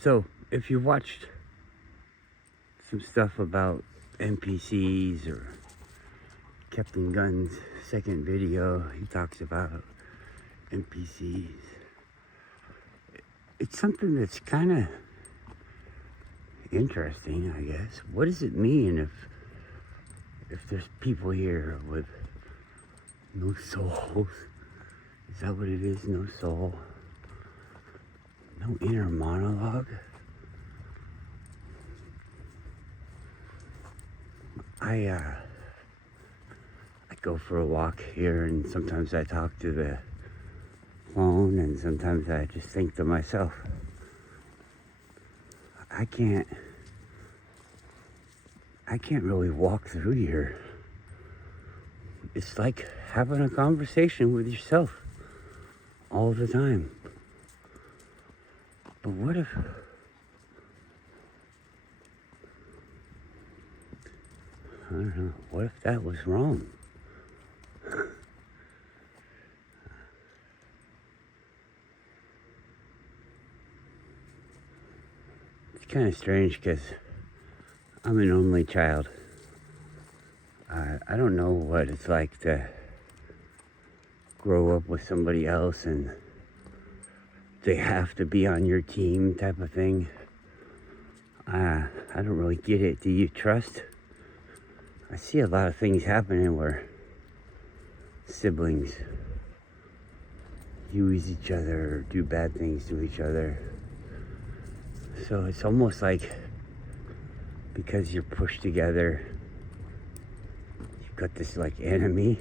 So, if you watched some stuff about NPCs or Captain Gunn's second video, he talks about NPCs. It's something that's kind of interesting, I guess. What does it mean if there's people here with no souls? Is that what it is? No soul? No inner monologue? I go for a walk here, and sometimes I talk to the phone, and sometimes I just think to myself, I can't really walk through here. It's like having a conversation with yourself all the time. But what if I don't know, what if that was wrong? It's kind of strange because I'm an only child. I don't know what it's like to grow up with somebody else and they have to be on your team type of thing. I don't really get it. Do you trust? I see a lot of things happening where siblings use each other or do bad things to each other. So it's almost like because you're pushed together, you've got this like enemy,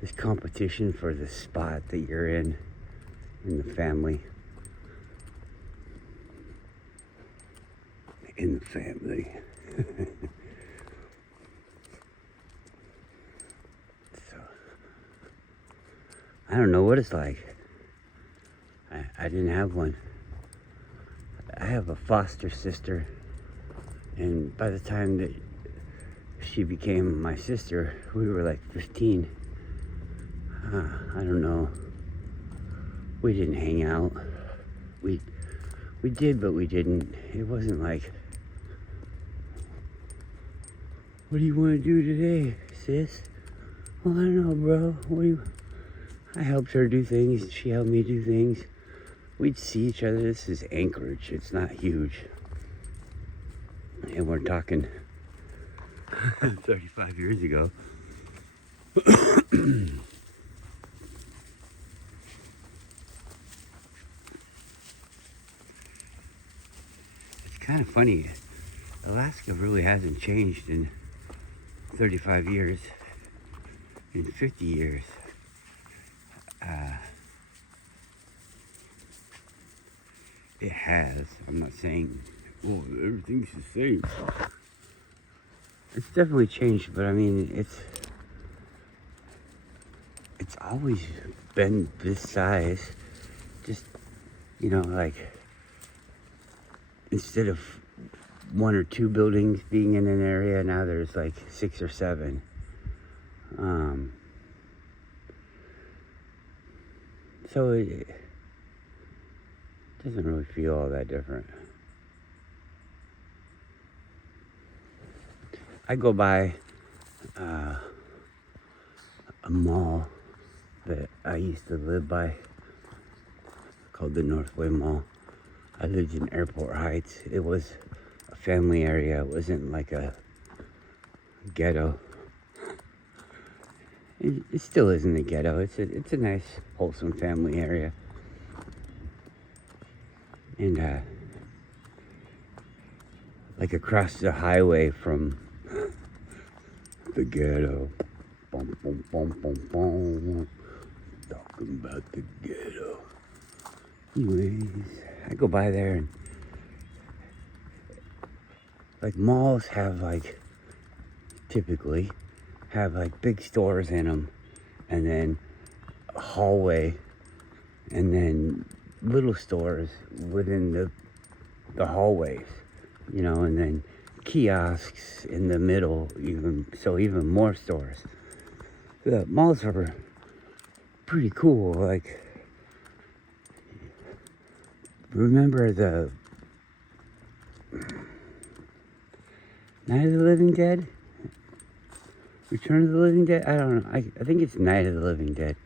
this competition for the spot that you're in the family. In the family. So, I don't know what it's like. I didn't have one. I have a foster sister, and by the time that she became my sister, we were like 15. I don't know. We didn't hang out. We did, but we didn't. It wasn't like, what do you want to do today, sis? Well, I don't know, bro. I helped her do things, and she helped me do things. We'd see each other. This is Anchorage. It's not huge. And we're talking 35 years ago. It's kind of funny. Alaska really hasn't changed in 35 years. In 50 years. It has. I'm not saying, oh, everything's the same. It's definitely changed, but I mean, it's always been this size. Just, like, instead of 1 or 2 buildings being in an area, now there's like 6 or 7. So it doesn't really feel all that different. I go by a mall that I used to live by called the Northway Mall. I lived in Airport Heights. It was a family area. It wasn't like a ghetto. It still isn't a ghetto. It's a nice, wholesome family area. And like across the highway from the ghetto. Boom, boom, boom, boom, boom. Talking about the ghetto. Anyways, I go by there and like malls have like typically have like big stores in them, and then a hallway, and then little stores within the hallways, and then kiosks in the middle, even more stores. The malls are pretty cool. Like, remember the Night of the Living Dead? Return of the Living Dead? I don't know. I think it's Night of the Living Dead.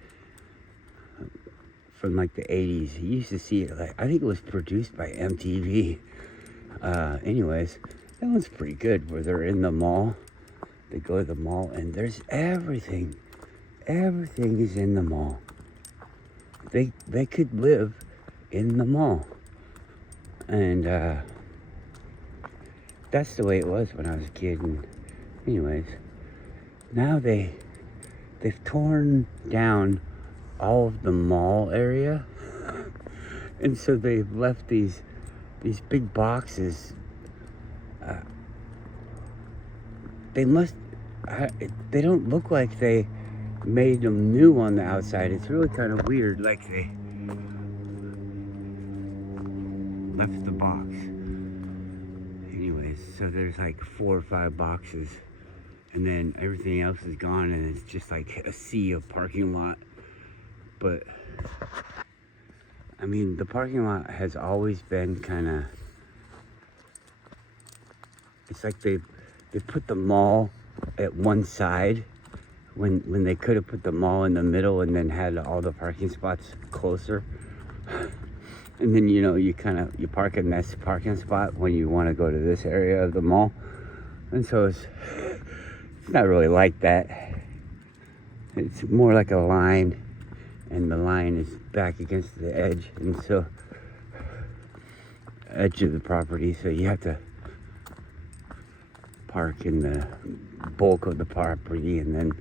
From like the 80s. You used to see it like, I think it was produced by MTV. Anyways, that one's pretty good where they're in the mall. They go to the mall and there's everything. Everything is in the mall. They could live in the mall. And that's the way it was when I was a kid. And anyways, now they've torn down all of the mall area. And so they've left these big boxes. They don't look like they made them new on the outside. It's really kind of weird, like they left the box. Anyways, so there's like 4 or 5 boxes, and then everything else is gone, and it's just like a sea of parking lot. But I mean, the parking lot has always been kind of, it's like they put the mall at one side when they could have put the mall in the middle and then had all the parking spots closer. And then, you know, you park in this parking spot when you want to go to this area of the mall. And so it's not really like that. It's more like a line, and the line is back against the edge, and so edge of the property, so you have to park in the bulk of the property, and then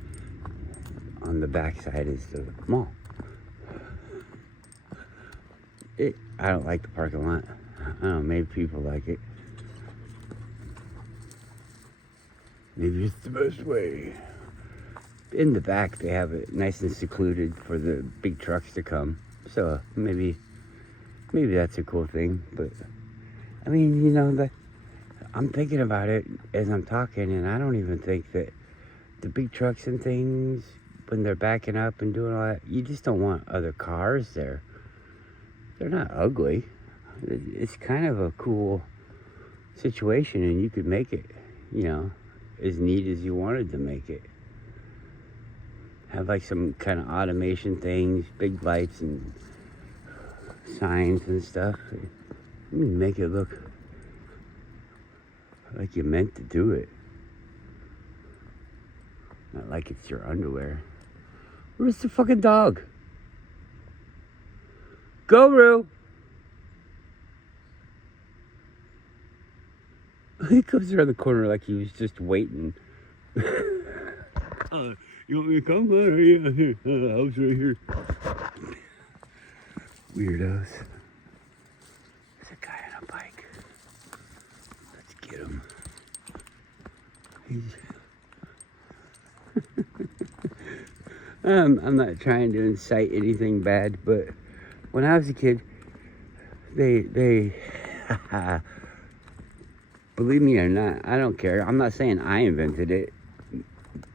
on the back side is the mall. I don't like the parking lot. I don't know, maybe people like it. Maybe it's the best way. In the back, they have it nice and secluded for the big trucks to come. So maybe that's a cool thing. But I mean, you know, I'm thinking about it as I'm talking, and I don't even think that the big trucks and things, when they're backing up and doing all that, you just don't want other cars there. They're not ugly. It's kind of a cool situation, and you could make it, you know, as neat as you wanted to make it. Have like some kind of automation things, big lights and signs and stuff. Make it look like you meant to do it. Not like it's your underwear. Where's the fucking dog? Go, Roo! He comes around the corner like he was just waiting. You want me to come? Yeah, here. I was right here. Weirdos. There's a guy on a bike. Let's get him. I'm not trying to incite anything bad, but when I was a kid, they believe me or not, I don't care. I'm not saying I invented it,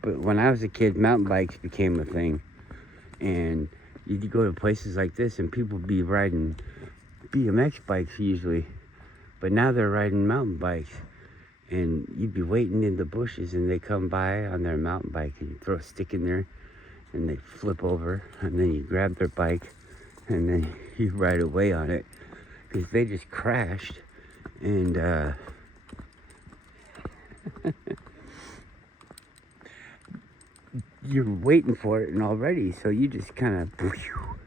but when I was a kid, mountain bikes became a thing. And you'd go to places like this and people would be riding BMX bikes usually, but now they're riding mountain bikes. And you'd be waiting in the bushes and they come by on their mountain bike and you throw a stick in there and they flip over, and then you grab their bike and then you ride away on it, because they just crashed. And you're waiting for it and already, so you just kind of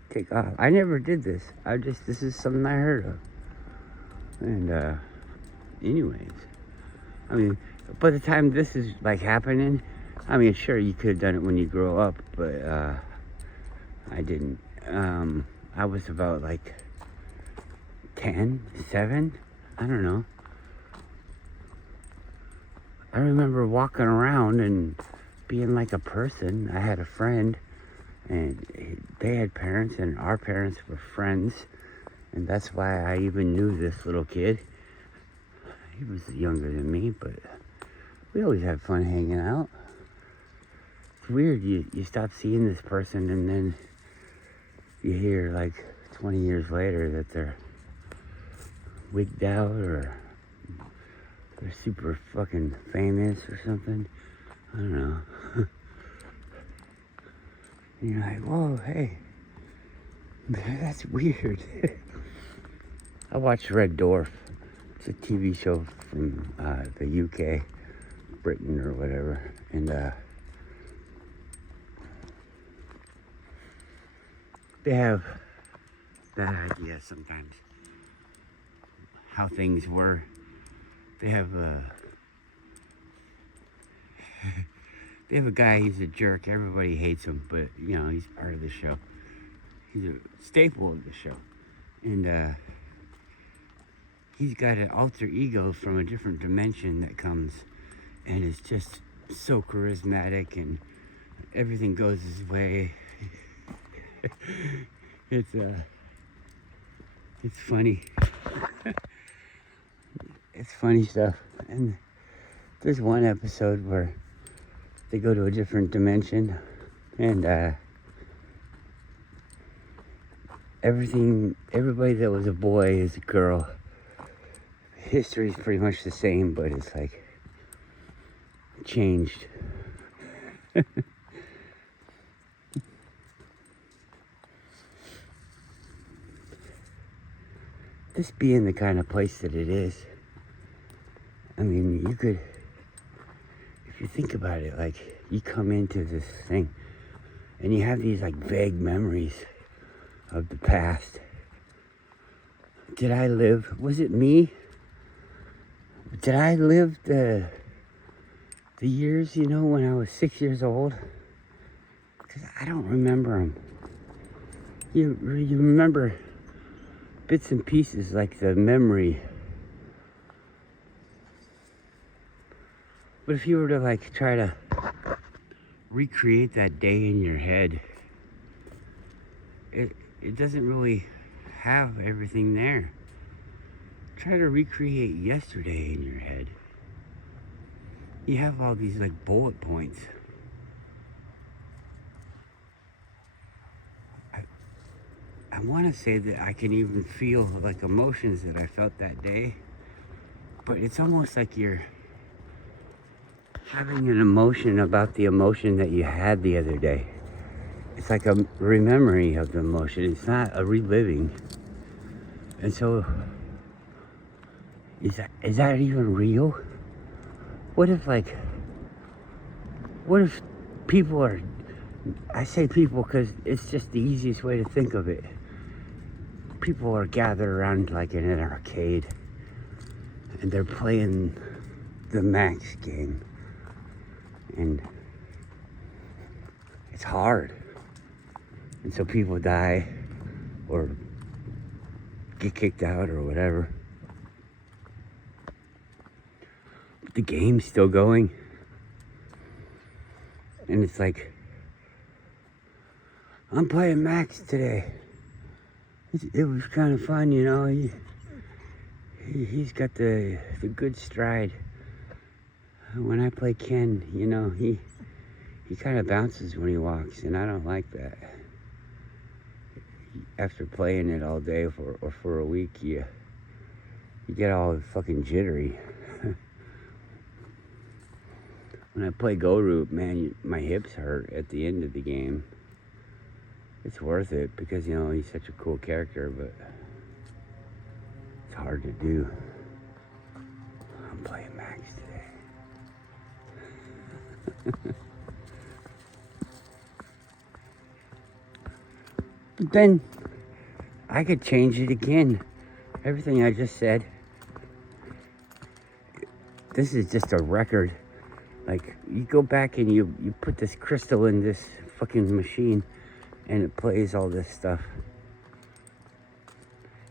take off. I never did this. This is something I heard of. And anyways, I mean, by the time this is like happening, I mean, sure, you could have done it when you grow up, but I didn't. I was about like 10, 7, I don't know. I remember walking around and being like a person. I had a friend, and they had parents, and our parents were friends, and that's why I even knew this little kid. He was younger than me, but we always had fun hanging out. It's weird, you stop seeing this person, and then you hear like 20 years later that they're wigged out or they're super fucking famous or something. I don't know. And you're like, whoa, hey, that's weird. I watched Red Dwarf. It's a TV show from the UK, Britain or whatever, and they have bad ideas sometimes. How things were. They have they have a guy. He's a jerk. Everybody hates him, but you know he's part of the show. He's a staple of the show, and he's got an alter ego from a different dimension that comes, and is just so charismatic, and everything goes his way. It's funny. It's funny stuff. And there's one episode where they go to a different dimension, and everybody that was a boy is a girl. History's pretty much the same, but it's like changed. This being the kind of place that it is, I mean, you could, if you think about it, like, you come into this thing and you have these like vague memories of the past. Did I live? Was it me? Did I live the years, you know, when I was 6 years old? Because I don't remember them. You remember bits and pieces, like the memory. But if you were to like try to recreate that day in your head, it doesn't really have everything there. Try to recreate yesterday in your head. You have all these like bullet points. I want to say that I can even feel like emotions that I felt that day, but it's almost like you're having an emotion about the emotion that you had the other day. It's like a remembering of the emotion. It's not a reliving. And so, is that even real? What if people are, I say people because it's just the easiest way to think of it. People are gathered around like in an arcade, and they're playing the Max game, and it's hard, and so people die or get kicked out or whatever, but the game's still going, and it's like, I'm playing Max today. It was kind of fun, you know. He's got the good stride. When I play Ken, you know, he kind of bounces when he walks, and I don't like that. After playing it all day for a week, you get all fucking jittery. When I play Go-Root, man, my hips hurt at the end of the game. It's worth it because, you know, he's such a cool character, but it's hard to do. I'm playing Max today. But then I could change it again. Everything I just said. This is just a record. Like, you go back and you put this crystal in this fucking machine, and it plays all this stuff.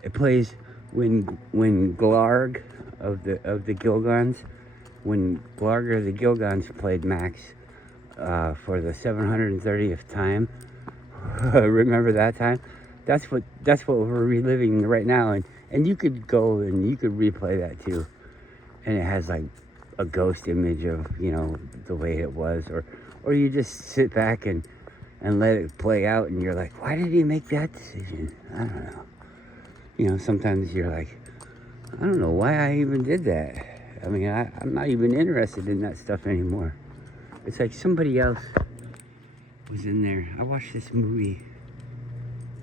It plays when Glarg of the Gilgons, when Glarg of the Gilgons played Max for the 730th time. Remember that time? That's what we're reliving right now, and you could go and you could replay that too, and it has like a ghost image of, you know, the way it was, or you just sit back and let it play out, and you're like, why did he make that decision? I don't know. You know, sometimes you're like, I don't know why I even did that. I mean, I'm not even interested in that stuff anymore. It's like somebody else was in there. I watched this movie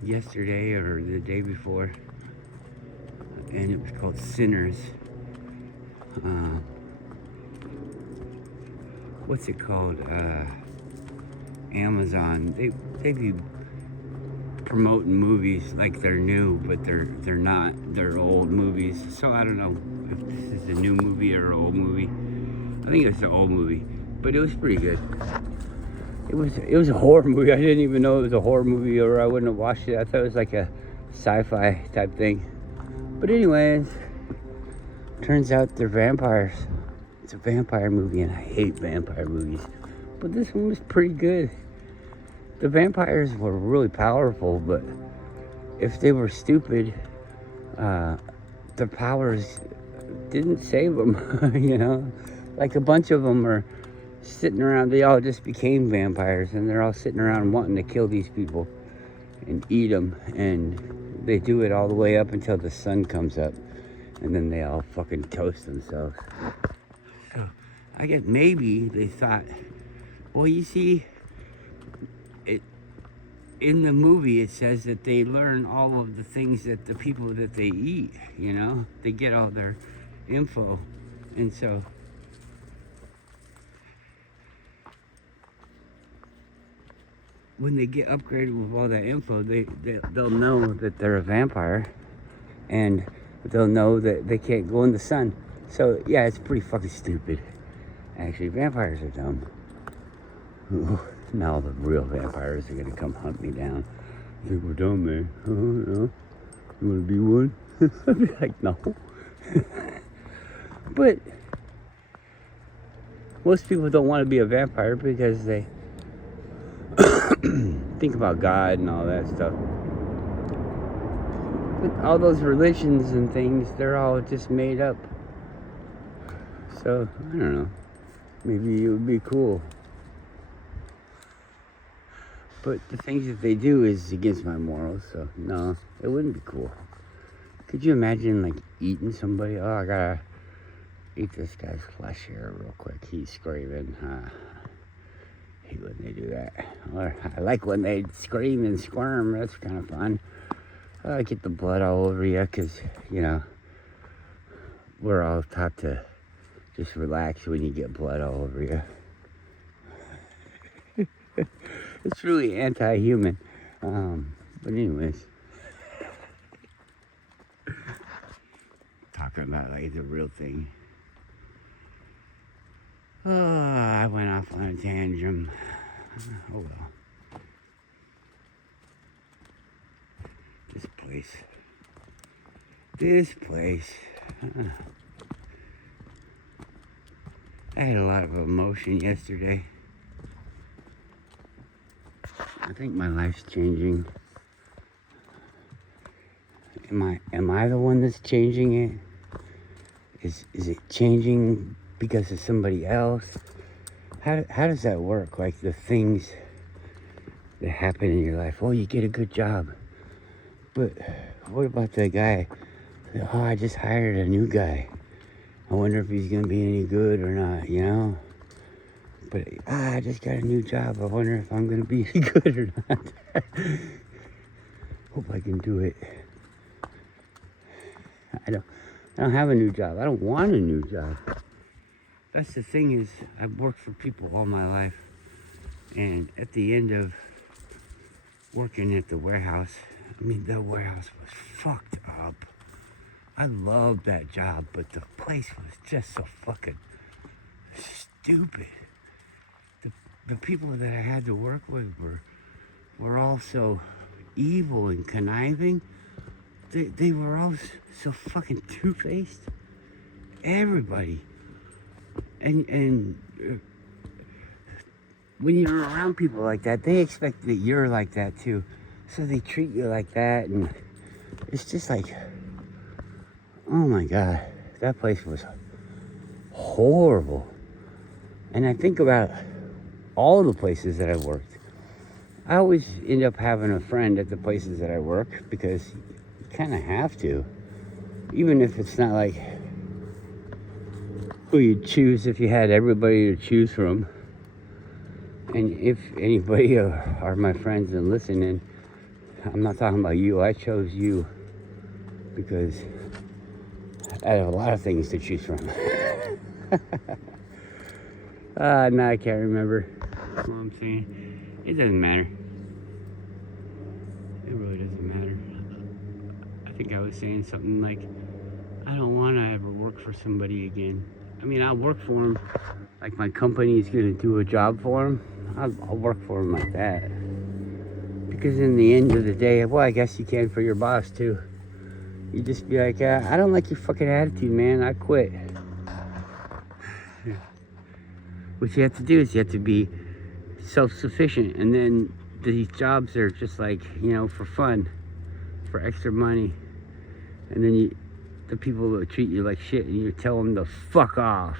yesterday or the day before, and it was called Sinners. What's it called? Amazon. They be promoting movies like they're new, but they're not. They're old movies. So I don't know if this is a new movie or an old movie. I think it was an old movie, but it was pretty good. It was a horror movie. I didn't even know it was a horror movie, or I wouldn't have watched it. I thought it was like a sci-fi type thing. But anyways, turns out they're vampires. It's a vampire movie, and I hate vampire movies. But this one was pretty good. The vampires were really powerful, but if they were stupid, their powers didn't save them, you know? Like a bunch of them are sitting around, they all just became vampires, and they're all sitting around wanting to kill these people and eat them, and they do it all the way up until the sun comes up, and then they all fucking toast themselves. So I guess maybe they thought, well, you see, in the movie it says that they learn all of the things that the people that they eat, you know, they get all their info, and so when they get upgraded with all that info, they'll know that they're a vampire, and they'll know that they can't go in the sun. So yeah, it's pretty fucking stupid. Actually, vampires are dumb. Ooh, now the real vampires are gonna come hunt me down. I think we're dumb, man. No. You wanna be one? I'd be like, no. But most people don't want to be a vampire because they think about God and all that stuff. But all those religions and things, they're all just made up. So, I don't know. Maybe it would be cool. But the things that they do is against my morals, so no, it wouldn't be cool. Could you imagine, like, eating somebody? Oh, I gotta eat this guy's flesh here real quick. He's screaming. I hate when they do that. Or I like when they scream and squirm. That's kind of fun. Get the blood all over you, because, you know, we're all taught to just relax when you get blood all over you. It's really anti-human. But anyways. Talking about like the real thing. Oh, I went off on a tangent. Oh well. This place. I had a lot of emotion yesterday. I think my life's changing. Am I the one that's changing it? Is it changing because of somebody else? How does that work? Like the things that happen in your life. Oh, you get a good job. But what about the guy? Oh, I just hired a new guy. I wonder if he's gonna be any good or not, you know? But I just got a new job. I wonder if I'm gonna be any good or not. Hope I can do it. I don't have a new job. I don't want a new job. That's the thing is, I've worked for people all my life. And at the end of working at the warehouse, I mean, the warehouse was fucked up. I loved that job, but the place was just so fucking stupid. The people that I had to work with were all so evil and conniving. They were all so fucking two-faced. Everybody. And when you're around people like that, they expect that you're like that too. So they treat you like that, and it's just like, oh my God, that place was horrible. And I think about all the places that I worked. I always end up having a friend at the places that I work because you kind of have to. Even if it's not like who you'd choose if you had everybody to choose from. And if anybody are my friends and listening, I'm not talking about you. I chose you because I have a lot of things to choose from. No, I can't remember what I'm saying. It doesn't matter. It really doesn't matter. I think I was saying something like, I don't want to ever work for somebody again. I mean, I'll work for them. Like my company is going to do a job for them. I'll work for them like that. Because in the end of the day, well, I guess you can for your boss too. You just be like, I don't like your fucking attitude, man. I quit. What you have to do is you have to be self-sufficient. And then these jobs are just like, for fun, for extra money. And then the people will treat you like shit and you tell them to fuck off.